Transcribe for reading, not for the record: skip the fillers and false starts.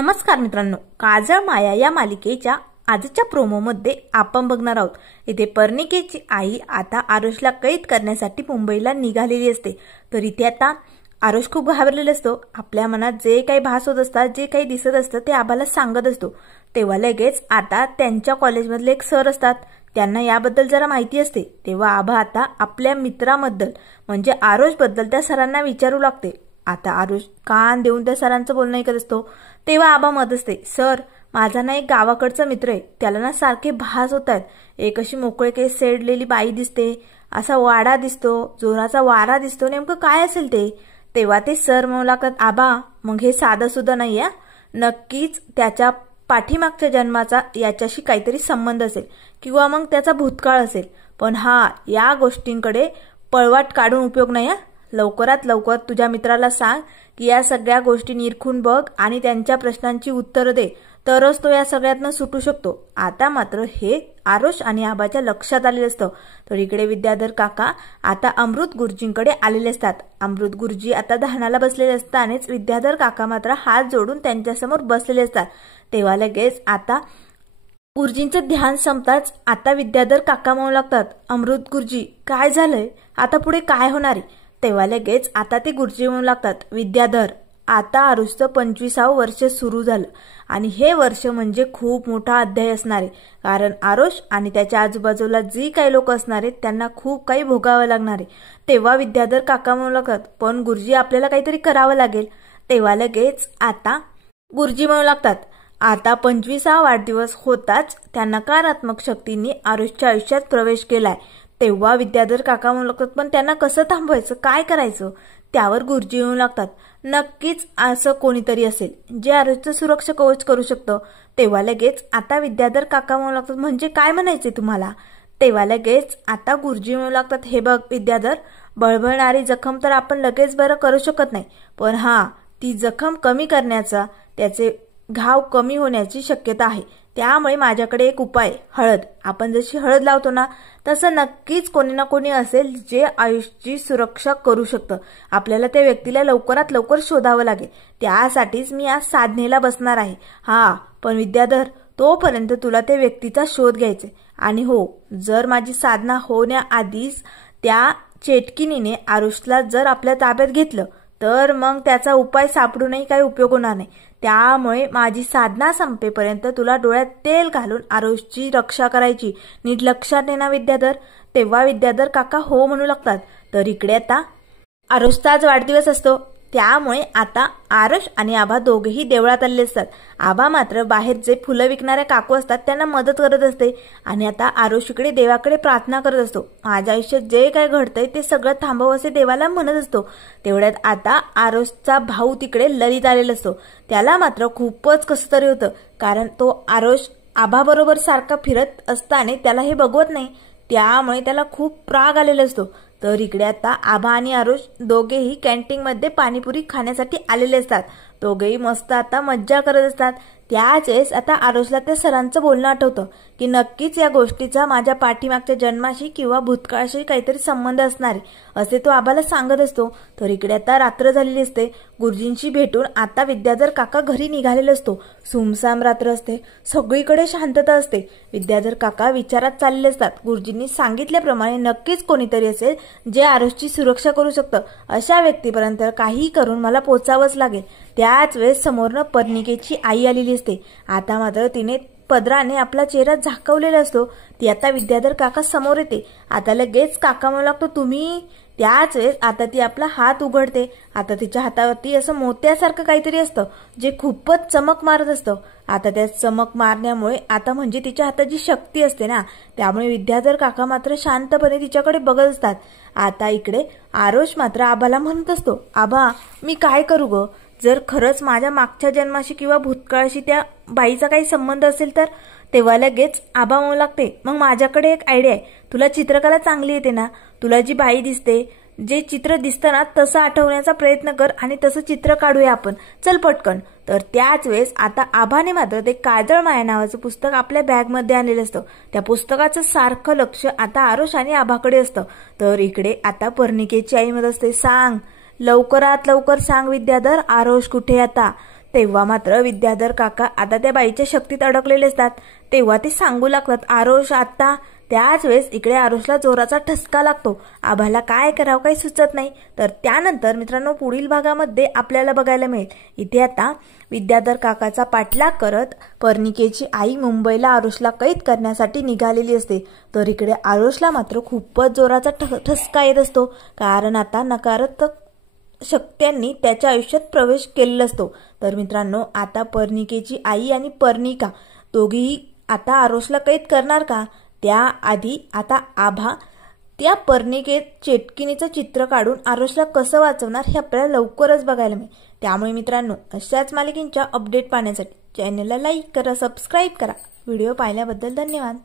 नमस्कार मित्रांनो, काजळ माया या मालिकेच्या आजच्या प्रोमोमध्ये आपण बघणार आहोत. इथे पर्णिकेची आई आता आरुषला कैद करण्यासाठी मुंबईला निघालेली असते. तर इथे आता आरुष खूप घाबरलेला असतो. आपल्या मनात जे काही भास होत असतात, जे काही दिसत असतं ते आबाला सांगत असतो. तेव्हा लगेच आता त्यांच्या कॉलेजमधले एक सर असतात, त्यांना याबद्दल जरा माहिती असते. तेव्हा आबा आता आपल्या मित्राबद्दल म्हणजे आरुषबद्दल त्या सरांना विचारू लागते. आता आरुष कान देऊन त्या सरांचं बोलणं ऐकत असतो. तेव्हा आबा मत असते, सर माझा ना एक गावाकडचा मित्र आहे, त्याला ना सारखे भास होत आहेत. एक अशी मोकळे केस सेडलेली बाई दिसते, असा वाडा दिसतो, जोराचा वारा दिसतो, नेमकं काय असेल ते. तेव्हा ते सर म्हणू लागतात, आबा मग हे साधं सुद्धा नाही आहे, नक्कीच त्याच्या पाठीमागच्या जन्माचा याच्याशी काहीतरी संबंध असेल किंवा मग त्याचा भूतकाळ असेल. पण या गोष्टींकडे पळवाट काढून उपयोग नाही. लवकरात लवकर तुझ्या मित्राला सांग की या सगळ्या गोष्टी निरखून बघ आणि त्यांच्या प्रश्नांची उत्तरं दे, तरच तो या सगळ्यातनं सुटू शकतो. आता मात्र हे आरुष आणि आबाच्या लक्षात आलेलं असतं. तर इकडे विद्याधर काका आता अमृत गुरुजींकडे आलेले असतात. अमृत गुरुजी आता दहनाला बसलेले असतानाच विद्याधर काका मात्र हात जोडून त्यांच्यासमोर बसलेले असतात. तेव्हा लगेच आता गुरुजींचं ध्यान संपताच आता विद्याधर काका म्हणू लागतात, अमृत गुरुजी काय झालंय, आता पुढे काय होणार आहे. तेव्हा लगेच आता ते गुरुजी म्हणू लागतात, विद्याधर आता आरुषचं 25वं वर्ष सुरू झालं आणि हे वर्ष म्हणजे खूप मोठा अध्याय असणार आहे. कारण आरुष आणि त्याच्या आजूबाजूला जी काही लोक असणार आहेत त्यांना खूप काही भोगावं लागणार आहे. तेव्हा विद्याधर काका म्हणू लागतात, पण गुरुजी आपल्याला काहीतरी करावं लागेल. तेव्हा लगेच आता गुरुजी म्हणू लागतात, आता 25वा वाढदिवस होताच त्या नकारात्मक शक्तींनी आरुषच्या आयुष्यात प्रवेश केलाय. तेव्हा विद्याधर काका म्हणू लागतात, पण त्यांना कसं थांबवायचं, काय करायचं. त्यावर गुरुजी म्हणू लागतात, नक्कीच असं कोणीतरी असेल जे आरुषचं सुरक्षा कवच करू शकतं. तेव्हा लगेच आता विद्याधर काका म्हणू लागतात, म्हणजे काय म्हणायचे तुम्हाला. तेव्हा लगेच आता गुरुजी म्हणू लागतात, हे बघ विद्याधर, बळबळणारी जखम तर आपण लगेच बरं करू शकत नाही, पण ती जखम कमी करण्याचा, त्याचे घाव कमी होण्याची शक्यता आहे. त्यामुळे माझ्याकडे एक उपाय, हळद. आपण जशी हळद लावतो ना तसं नक्कीच कोणी ना कोणी असेल जे आयुषची सुरक्षा करू शकतं. आपल्याला त्या व्यक्तीला लवकरात लवकर शोधावं लागेल. त्यासाठीच मी आज साधनेला बसणार आहे. पण विद्याधर तोपर्यंत तुला त्या व्यक्तीचा शोध घ्यायचा. आणि जर माझी साधना होण्याआधीच त्या चेटकिनीने आरुषला जर आपल्या ताब्यात घेतलं तर मग त्याचा उपाय सापडूनही काही उपयोग होणार नाही. त्यामुळे माझी साधना संपेपर्यंत तुला डोळ्यात तेल घालून आरुषची रक्षा करायची. नीट लक्षात ये ना विद्याधर. तेव्हा विद्याधर काका हो म्हणू लागतात. तर इकडे आता आरुषचाच वाढदिवस असतो, त्यामुळे आता आरुष आणि आबा दोघेही देवळात आलेले असतात. आबा मात्र बाहेर जे फुलं विकणाऱ्या काकू असतात त्यांना मदत करत असते आणि आता आरुष इकडे देवाकडे प्रार्थना करत असतो. माझ्या आयुष्यात जे काय घडतंय ते सगळं थांबव असे देवाला म्हणत असतो. तेवढ्यात आता आरुषचा भाऊ तिकडे ललित आलेला असतो. त्याला मात्र खूपच कसं तरी होतं, कारण तो आरुष आबाबरोबर सारखा फिरत असताना त्याला हे बघवत नाही, त्यामुळे त्याला खूप राग आलेला असतो. तर इकडे आता आबा आणि आरुष दोघेही कॅन्टीनमध्ये पाणीपुरी खाण्यासाठी आलेले असतात. दोघेही मस्त आता मज्जा करत असतात. त्याच वेळेस आता आरुषला त्या सरांचं बोलणं आठवतं की नक्कीच या गोष्टीचा माझ्या पाठीमागच्या जन्माशी किंवा भूतकाळाशी काहीतरी संबंध असणार आहे असे तो आबाला सांगत असतो. तर इकडे आता रात्र झालेली असते. गुरुजींशी भेटून आता विद्याधर काका घरी निघालेला असतो. सुमसाम रात्र असते, सगळीकडे शांतता असते. विद्याधर काका विचारात चाललेले असतात. गुरुजींनी सांगितल्याप्रमाणे नक्कीच कोणीतरी असेल जे आरुषची सुरक्षा करू शकतं. अशा व्यक्तीपर्यंत काही करून मला पोचावंच लागेल. त्याच वेळेस समोरनं पर्णिकेची आई आलेली असते. आता मात्र तिने पदराने आपला चेहरा झाकवलेला असतो. ती आता विद्याधर काका समोर येते. आता लगेच काका म्हणू लागतो, तुम्ही. त्याच वेळेस आता ती आपला हात उघडते. आता तिच्या हातावरती असं मोत्यासारखं काहीतरी असतं जे खूपच चमक मारत असतं. आता त्या चमक मारण्यामुळे आता म्हणजे तिच्या हातात जी शक्ती असते ना, त्यामुळे विद्याधर काका मात्र शांतपणे तिच्याकडे बघत असतात. आता इकडे आरुष मात्र आबाला म्हणत असतो, आबा मी काय करू ग, जर खरंच माझ्या मागच्या जन्माशी किंवा भूतकाळाशी त्या बाईचा काही संबंध असेल तर. तेव्हा लगेच आबा म्हणू लागते, मग माझ्याकडे एक आयडिया आहे. तुला चित्रकला चांगली येते ना, तुला जी बाई दिसते, जे चित्र दिसतं ना तसं आठवण्याचा प्रयत्न कर आणि तसं चित्र काढूया आपण, चल पटकन. तर त्याच वेळेस आता आबाने मात्र ते काजळ माया नावाचं पुस्तक आपल्या बॅगमध्ये आणलेलं असतं. त्या पुस्तकाचं सारखं लक्ष आता आरुष आणि आबाकडे असतं. तर इकडे आता पर्णिकेची आई म्हणत असते, सांग लवकरात लवकर सांग विद्याधर, आरुष कुठे आता. तेव्हा मात्र विद्याधर काका आता त्या बाईच्या शक्तीत अडकलेले असतात। तेव्हा ते सांगू लागतात, आरुष आता। त्याच वेळेस इकडे आरुषला जोराचा ठसका लागतो। आभाला काय करावं काही सुचत नाही। तर त्यानंतर मित्रांनो पुढील भागामध्ये आपल्याला बघायला मिळेल, इथे आता विद्याधर काकाचा पाठलाग करत पर्णिकेची आई मुंबईला आरुषला कैद करण्यासाठी निघालेली असते। तर इकडे आरुषला मात्र खूपच जोराचा ठसका येत असतो, कारण आता नकारात्मक शक्त्यांनी त्याच्या आयुष्यात प्रवेश केलेला असतो। तर मित्रांनो आता पर्णिकेची आई आणि पर्णिका दोघीही आता आरुषला कैद करणार का? त्याआधी आता आभा त्या पर्णिकेत चेटकिनीचं चित्र काढून आरुषला कसं वाचवणार हे आपल्याला लवकरच बघायला मिळेल। त्यामुळे मित्रांनो अशाच मालिकेंच्या अपडेट पाहण्यासाठी चॅनलला लाईक करा, सबस्क्राईब करा। व्हिडिओ पाहिल्याबद्दल धन्यवाद।